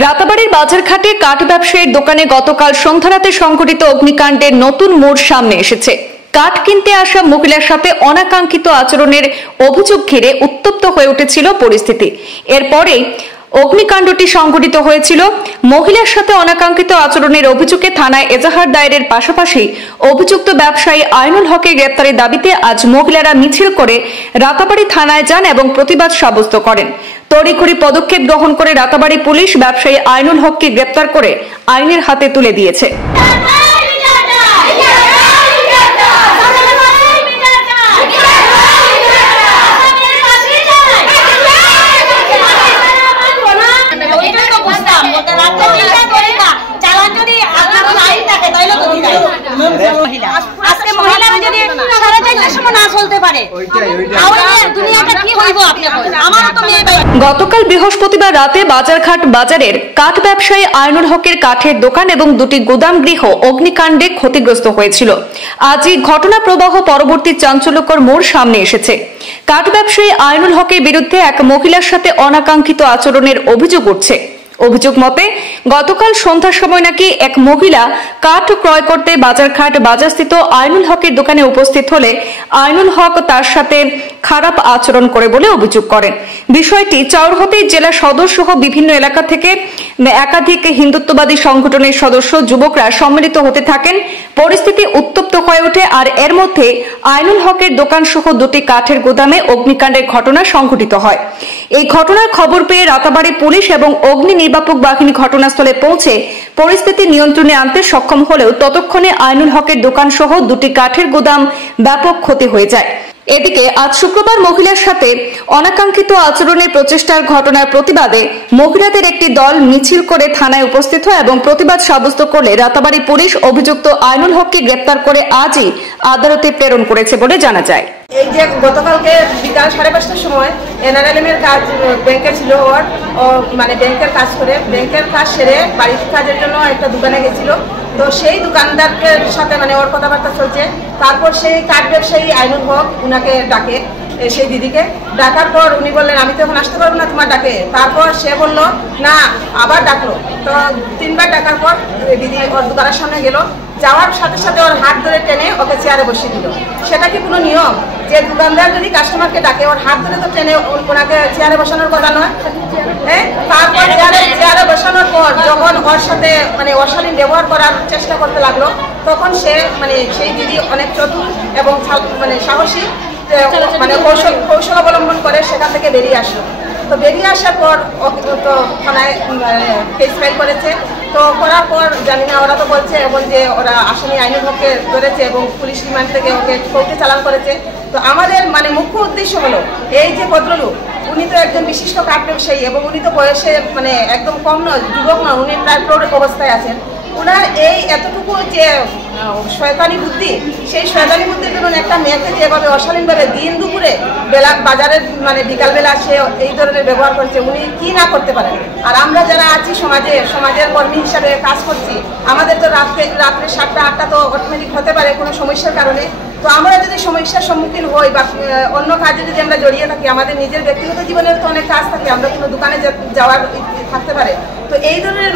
রাতাবাড়ির বাজারঘাটে কাঠ ব্যবসায়ীর দোকানে গতকাল সন্ধ্যা রাতে সংঘটিত অগ্নিকাণ্ডের নতুন মোড় সামনে এসেছে। কাঠ কিনতে আসা মহিলার সাথে অনাকাঙ্ক্ষিত আচরণের অভিযোগ ঘিরে উত্তপ্ত হয়ে উঠেছিল পরিস্থিতি। এরপরে অগ্নিকাণ্ডটি সংঘটিত হয়েছিল। মহিলার সাথে অনাকাঙ্ক্ষিত আচরণের অভিযোগে থানায় এজাহার দায়েরের পাশাপাশি অভিযুক্ত ব্যবসায়ী আইনুল হকের গ্রেপ্তারের দাবিতে আজ মহিলারা মিছিল করে রাতাবাড়ি থানায় যান এবং প্রতিবাদ সাব্যস্ত করেন। তড়িঘড়ি পদক্ষেপ গ্রহণ করে রাতাবাড়ি পুলিশ ব্যবসায়ী আইনুল হককে গ্রেপ্তার করে আইনের হাতে তুলে দিয়েছে। গতকাল বৃহস্পতিবার রাতে বাজারঘাট বাজারের কাঠ ব্যবসায়ী আইনুল হকের কাঠের দোকান এবং দুটি গুদাম গৃহ অগ্নিকাণ্ডে ক্ষতিগ্রস্ত হয়েছিল। আজই ঘটনা প্রবাহ পরবর্তী চাঞ্চল্যকর মোড় সামনে এসেছে। কাঠ ব্যবসায়ী আইনুল হকের বিরুদ্ধে এক মহিলার সাথে অনাকাঙ্ক্ষিত আচরণের অভিযোগ উঠছে। অভিযোগ মতে গতকাল সন্ধ্যার সময় নাকি এক মহিলা কাঠ ক্রয় করতে বাজারঘাট বাজারস্থিত আইনুল হকের দোকানে উপস্থিত হলে আইনুল হক তার সাথে খারাপ আচরণ করে বলে অভিযোগ করেন। বিষয়টি চাউরহাটি জেলা সদর সহ বিভিন্ন এলাকা থেকে একাধিক হিন্দুত্ববাদী সংগঠনের সদস্য যুবকরা সম্মিলিত হতে থাকেন। পরিস্থিতি উত্তপ্ত হয়ে ওঠে আর এর মধ্যে আইনুল হকের দোকান সহ দুটি কাঠের গুদামে অগ্নিকাণ্ডের ঘটনা সংঘটিত হয়। এই ঘটনার খবর পেয়ে রাতাবাড়ি পুলিশ এবং অগ্নি নির্বাপক বাহিনী ঘটনাস্থলে পৌঁছে পরিস্থিতি নিয়ন্ত্রণে আনতে সক্ষম হলেও ততক্ষণে আইনুল হকের দোকান সহ দুটি কাঠের গুদাম ব্যাপক ক্ষতি হয়ে যায়। এদিকে আজ শুক্রবার মহিলার সাথে অনাকাঙ্ক্ষিত আচরণের প্রচেষ্টার ঘটনার প্রতিবাদে মহিলাদের একটি দল মিছিল করে থানায় উপস্থিত হয় এবং প্রতিবাদ সাব্যস্ত করলে রাতাবাড়ি পুলিশ অভিযুক্ত আইনুল হককে গ্রেপ্তার করে আজই আদালতে প্রেরণ করেছে বলে জানা যায়। এই যে গতকালকে বিকাল 5:30টার সময় এনআরএলএম এর কাজ ব্যাংকে ছিল, ওর মানে ব্যাংকের কাজ করে ব্যাংকের কাজ সেরে বাড়ির কাজের জন্য একটা দোকানে গেছিল। তো সেই দোকানদারের সাথে মানে ওর কথাবার্তা চলছে। তারপর সেই কাঠ ব্যবসায়ী আইনুল হক উনাকে ডাকে, সেই দিদিকে ডাকার পর উনি বললেন আমি তো এখন আসতে পারবো না তোমার ডাকে। তারপর সে বলল না, আবার ডাকলো। তো 3বার ডাকার পর দিদি ওর দোকানের সামনে গেল, যাওয়ার সাথে সাথে ওর হাত ধরে টেনে ওকে চেয়ারে বসিয়ে দিল। সেটা কি কোনো নিয়ম যে দোকানদার যদি কাস্টমারকে ডাকে ওর হাত ধরে তো টেনে ওনাকে চেয়ারে বসানোর কথা নয়? হ্যাঁ, তারপর চেয়ারে বসানোর পর যখন ওর সাথে মানে অশালীন ব্যবহার করার চেষ্টা করতে লাগলো, তখন সে মানে সেই দিদি অনেক চতুর এবং মানে সাহসী মানে কৌশল অবলম্বন করে সেখান থেকে বেরিয়ে আসলো। তো বেরিয়ে আসার পর তো থানায় কেস ফাইল করেছে। তো করার পর জানি না, ওরা তো বলছে এবং যে ওরা আসামি আইনুল হককে ধরেছে এবং পুলিশ রিমান্ড থেকে ওকে কোর্টে চালান করেছে। তো আমাদের মানে মুখ্য উদ্দেশ্য হলো এই যে ভদ্রলোক, উনি তো একজন বিশিষ্ট কাঠ ব্যবসায়ী এবং উনি তো বয়সে মানে একদম কম নয়, যুবক নয়, উনি প্রায় প্রৌঢ় অবস্থায় আছেন। ওনার এই এতটুকু যে শয়তানি বুদ্ধি, সেই শয়তানি বুদ্ধির জন্য একটা মেয়েকে যেভাবে অশালীনভাবে দিন দুপুরে বেলা বাজারের মানে বিকালবেলা সে এই ধরনের ব্যবহার করছে, উনি কি না করতে পারেন। আর আমরা যারা আছি সমাজের কর্মী হিসাবে কাজ করছি, আমাদের তো রাত্রে 7টা 8টা তো অটোমেটিক হতে পারে কোনো সমস্যার কারণে। তো আমরা যদি সমস্যার সম্মুখীন হই বা অন্য কাজে যদি আমরা জড়িয়ে থাকি, আমাদের নিজের ব্যক্তিগত জীবনের তো অনেক কাজ থাকে, আমরা কোনো দোকানে যাওয়ার থাকতে পারে। তো এই ধরনের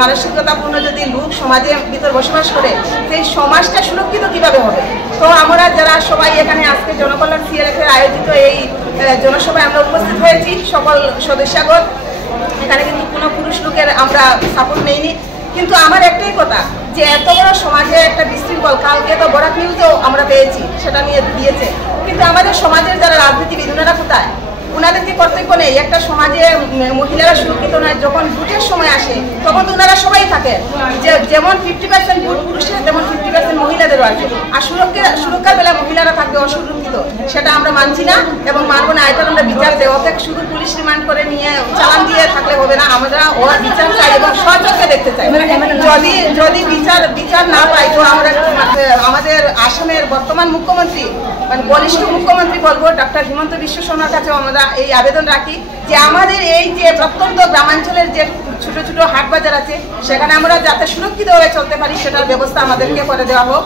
মানসিকতাপূর্ণ যদি লোক সমাজের ভিতর বসবাস করে, সেই সমাজটা সুরক্ষিত কিভাবে হবে? তো আমরা যারা সবাই এখানে আজকে জনকল্যাণ CLF এর আয়োজিত এই জনসভায় আমরা উপস্থিত হয়েছি সকল সদস্যগণ। এখানে কিন্তু কোনো পুরুষ লোকের আমরা সাপোর্ট নেইনি, কিন্তু আমার একটাই কথা যে এত বড় সমাজে একটা বিশৃঙ্খল, কালকে তো বরাক নিউজেও আমরা পেয়েছি, সেটা নিয়ে দিয়েছে। কিন্তু আমাদের সমাজের যারা রাজনীতিবিদ ওনারা কোথায়? ওনাদেরকে কর্তব্য নেই একটা সমাজে মহিলারা সুরক্ষিত নয়। যখন ভোটের সময় আসে তখন তো ওনারা সবাই থাকেন, যে যেমন 50% ভোট পুরুষের তেমন 50% মহিলাদেরও আছে। আর সুরক্ষার বেলা মহিলারা থাকবে অসুরক্ষিত, সেটা আমরা মানছি না এবং মানবো না। এটার আমরা বিচার চাই। ওকে শুধু পুলিশ রিমান্ড করে নিয়ে চালান দিয়ে থাকলে হবে না, আমরা ওর বিচার চাই এবং সচক্ষে দেখতে চাই। যদি বিচার না পাই তো আমরা আমাদের আসামের বর্তমান মুখ্যমন্ত্রী মানে বলিষ্ঠ মুখ্যমন্ত্রী বলবো ডক্টর হিমন্ত বিশ্ব শর্মার কাছে আমরা এই আবেদন রাখি যে আমাদের এই যে প্রত্যন্ত গ্রামাঞ্চলের যে ছোট ছোট হাট বাজার আছে, সেখানে আমরা যাতে সুরক্ষিতভাবে চলতে পারি সেটার ব্যবস্থা আমাদেরকে করে দেওয়া হোক।